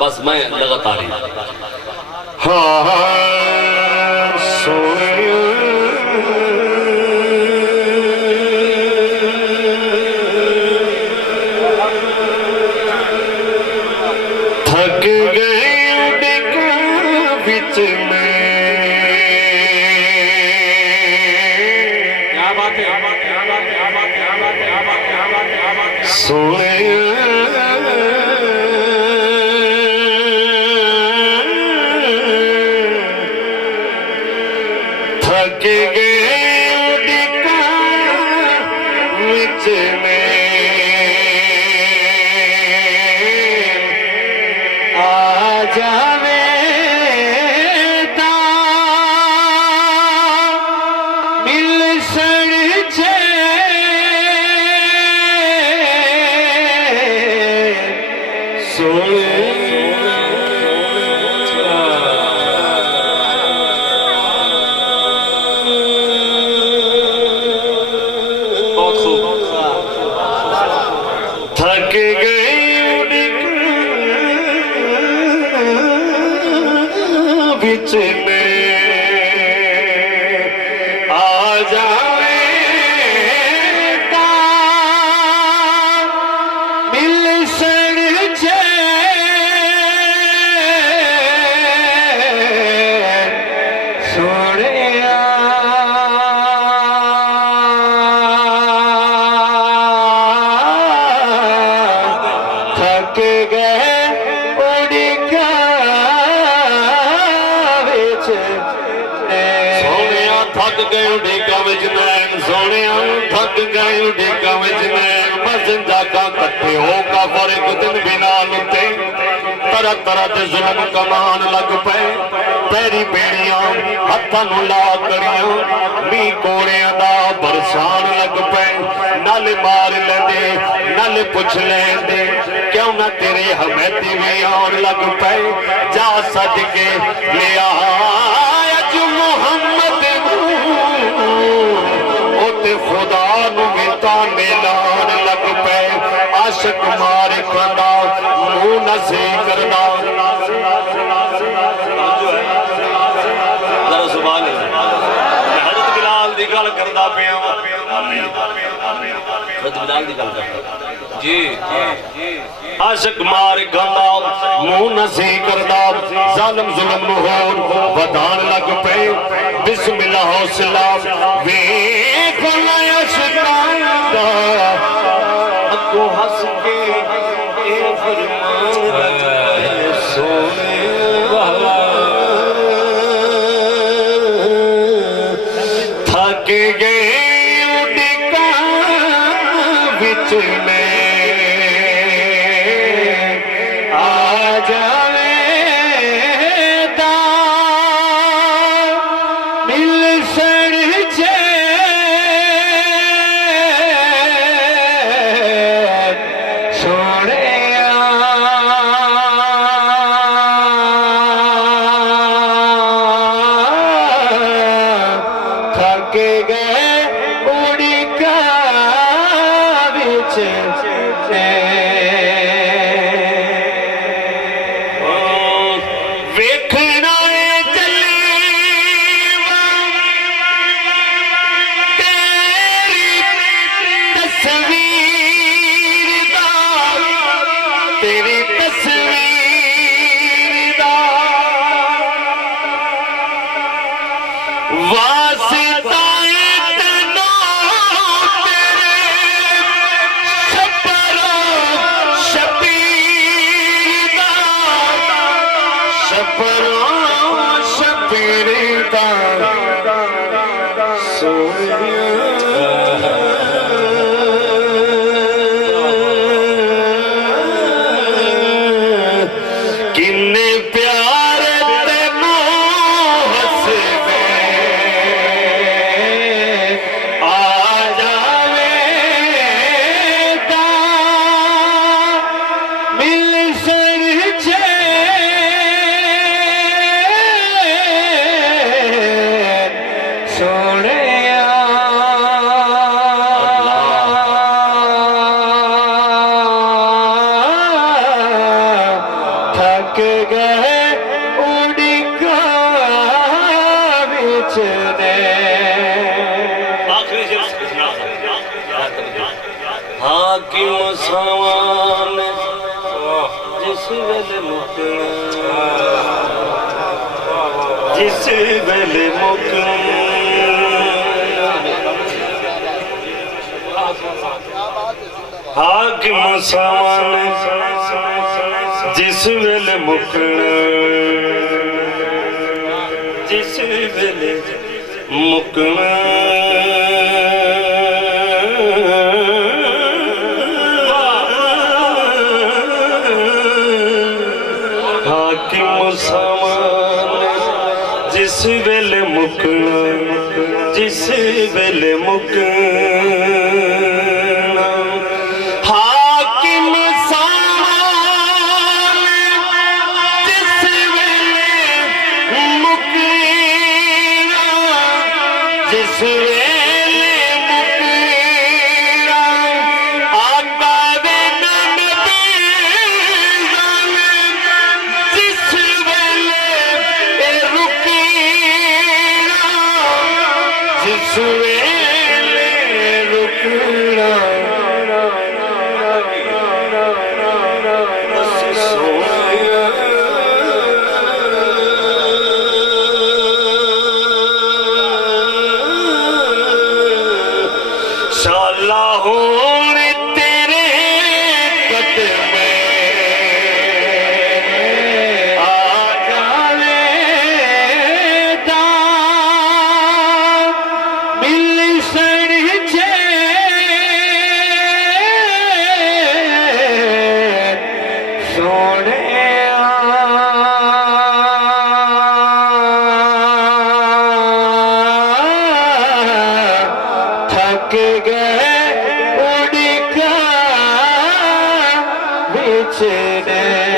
بس میں لگاتار ہی تھک گئے بچ میں سونے تھک گئے بچ میں آ جاوے تا مل سڑ چھے سونے بہت خوب تھک گئی بچ میں آ جاوے تا مل سڑ چھے سونے تھک گئے اڑکا وچ سونیا تھک گئے اڑکا وچ میں سونیا تھک گئے اڑکا وچ میں مزن جاکا کٹھے ہو کا پر ایک دن بنا لتے طرح طرح دے ظلم کمان لگ پے پیری بیڑیاں ہتھاں نوں لا کریاں می کوڑیاں دا برسان لگ پے نال مار لیندے نال پوچھ لیندے کیوں نہ تیرے حمیتی بھی آن لگ پے جا سج کے لیا جو محمد اوتے خدا نو مٹانے لان لگ پے عاشق مار کھڑا منہ نہ سے کردا ذرا سبحان اللہ میں حضرت بلال دی گل کردا پیا حضرت بلال دی گل کردا جی عاشق مار کھڑا منہ نہ سے کردا ظالم ظلم نو ہون ودان لگ پے بسم اللہ حوصلہ ویکھ لیا شکاندا اگوں ہس کے اے فرمان لگ پے سونے تھک گئے اڑکا بچ میں آ جاوے تا مل سڑ چھے سونے تھک گئے اڑکا بچنے آخری شعر سنا حاکم سامان جس ویل مکنا جس ویل مکنا حاکم سامان جس ویل مکنا جس ویل مکنا حاکم سامان جس ویل مکنا جس ویل مکنا حاکم سامان جس ویل مکنا جس ویل مکنا آقا دے نبی جس ویل رکنا جس ویل رکنا شاءاللہ ہون تیرے قدم آ جاوے دا مل سڑ جے سونے تھک گئے اڑکا بچنے